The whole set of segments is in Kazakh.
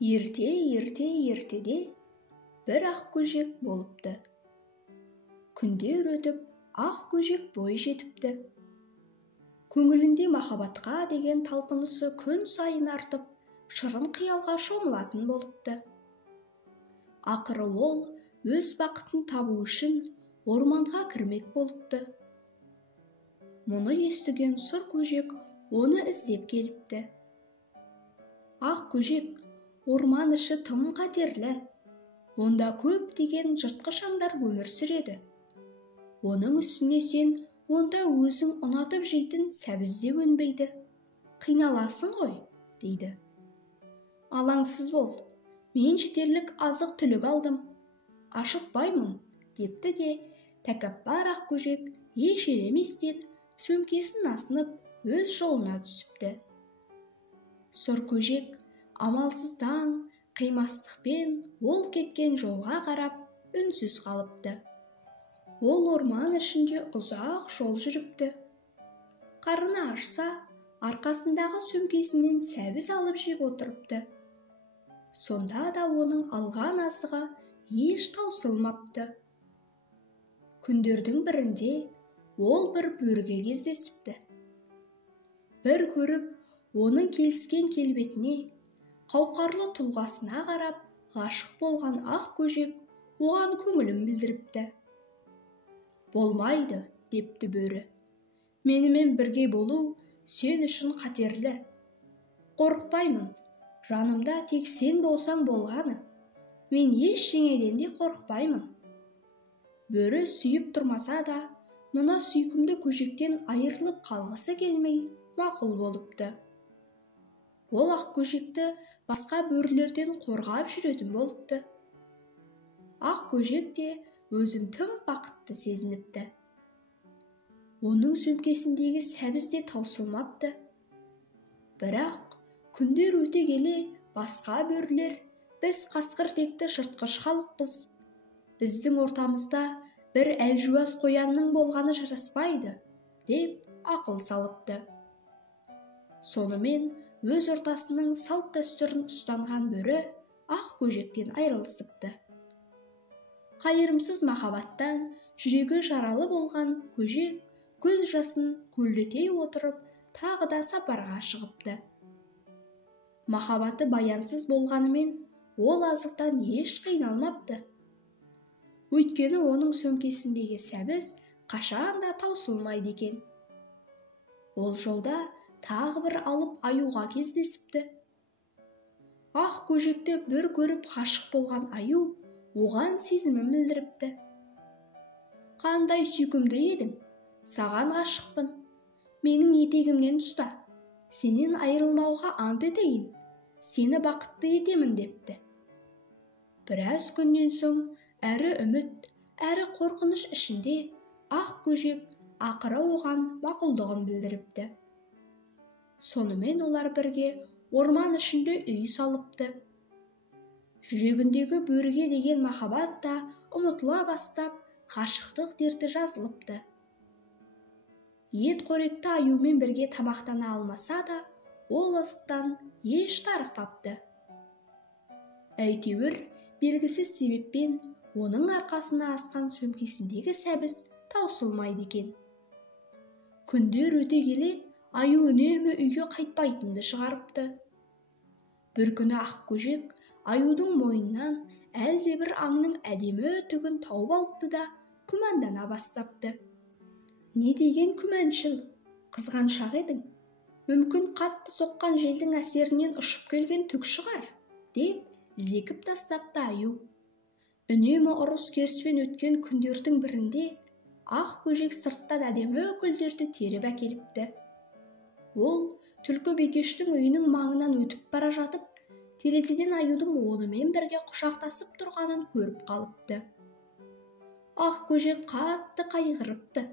Ертеде бір ақ көжек болыпты. Күндер өтіп, ақ көжек бой жетіпті. Көңілінде махаббатқа деген талпынысы күн сайын артып, шырын қиялға шомылатын болыпты. Ақыры ол өз бақытын табу үшін орманға кірмек болыпты. Мұны естіген сұр көжек оны іздеп келіпті. Ақ көжек, орман іші тым қатерлі. Онда көптеген жыртқыш аңдар өмір сүреді. Оның үстіне сен онда өзің ұнатып жейтін сәбіз де өнбейді. Қиналасың ғой, дейді. Алаңсыз бол, мен жетерлік азық түлік алдым. Ашықпаймын, депті де, тәкаппар ақ көжек еш елеместен сөмкесін асынып өз жолына түсіпті. Сұр көжек амалсыздан, қимастықпен ол кеткен жолға қарап үнсіз қалыпты. Ол орман ішінде ұзақ жол жүріпті. Қарны ашса, арқасындағы сөмкесінен сәбіз алып жеп отырыпты. Сонда да оның алған азығы еш таусылмапты. Күндердің бірінде ол бір бөріге кездесіпті. Bir көріп, оның келіскен келбетіне, қауқарлы тұлғасына қарап, ғашық болған ақ көжек оған көңілін білдіріпті. Болмайды, депті бөрі. Менімен бірге болу сен үшін қатерлі. Қорықпаймын, жанымда тек сен болсаң болғаны. Мен ештеңеден де қорықпаймын. Бөрі сүйіп тұрмаса да, мына сүйкімді көжектен айырылып қалғысы келмей мақұл болыпты. Ол ақ көжекті басқа бөрілерден қорғап жүретін болыпты. Ақ көжек те өзін тым бақытты сезініпті. Оның сөмкесіндегі сәбіз де таусылмапты. Бірақ күндер өте келе басқа бөрілер, біз қасқыр текті жыртқыш халықпыз. Біздің ортамызда бір әлжуаз қоянның болғаны жараспайды, деп ақыл салыпты. Сонымен өз ортасының салт дәстүрін ұстанған бөрі ақ көжектен айырылысыпты. Қайырымсыз махаббаттан жүрегі жаралы болған көжек көз жасын көлдете отырып тағы да сапарға шығыпты. Махаббаты баянсыз болғанымен ол азықтан еш қиналмапты. Өйткені оның сөмкесіндегі сәбіз қашан да таусылмайды екен. Ол жолда тағы бір алып аюға кездесіпті. Ақ көжекті бір көріп ғашық болған аю оған сезімін білдіріпті. Қандай сүйкімді едің, саған ғашықпын. Менің етегімнен ұста, сенен айырылмауға ант етейін, сені бақытты етемін, депті. Біраз күннен соң әрі үміт, әрі қорқыныш ішінде ақ көжек ақыры оған мақұлдығын білдіріпті. Сонымен олар бірге орман ішінде үй салыпты. Жүрегіндегі бөріге деген махаббат та ұмытыла бастап, ғашықтық дерті жазылыпты. Ет қоректі аюмен бірге тамақтана алмаса да, ол азықтан еш тарықпапты. Әйтеуір, белгісіз себеппен оның арқасына асқан сөмкесіндегі сәбіз таусылмайды екен. Күндер өте келе, аю үнемі үйге қайтпайтынды шығарыпты. Bir күні ақ көжек аюдың мойнынан әлде бір аңның әдемі түгін тауып алыпты да күмәндана бастапты. Не деген күмәншіл, қызғаншақ едің? Мүмкін қатты соққан желдің әсерінен ұшып келген түк шығар, деп зекіп тастапты аю. Үнемі ұрыс керіспен өткен күндердің бірінде ақ көжек сырттан әдемі гүлдерді теріп әкеліпті. Ол түлкі бекештің үйінің маңынан өтіп бара жатып, терезеден аюдың онымен бірге құшақтасып тұрғанын көріп қалыпты. Ақ көжек қатты қайғырыпты.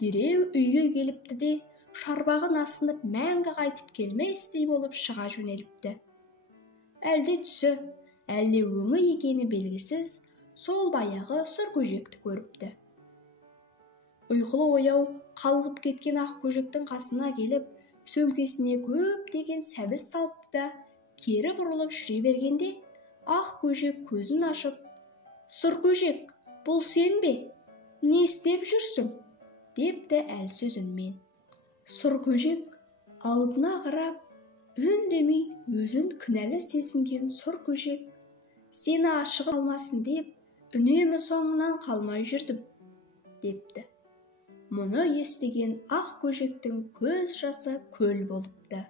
Дереу үйге келіпті де, шарбағын асынып мәңгі қайтып келместей болып шыға жөнеліпті. Әлде түсі, әлде өңі екені белгісіз, сол баяғы сұр көжекті көріпті. Ұйқылы ояу қалғып кеткен ақ көжектің қасына келіп, сөмкесіне көптеген сәбіз салыпты да, кері бұрылып жүре бергенде, ақ көжек көзін ашып: «Сұр көжек, бұл сен бе? Не істеп жүрсің?» депті әлсіз үнмен. Сұр көжек алдына қарап, үндемей өзін кінәлі сезінген сұр көжек: «Сені ашығып алмасын деп, үнемі соңынан қалмай жүрдім», депті. Мұны естіген ақ көжектің көз жасы көл болыпты.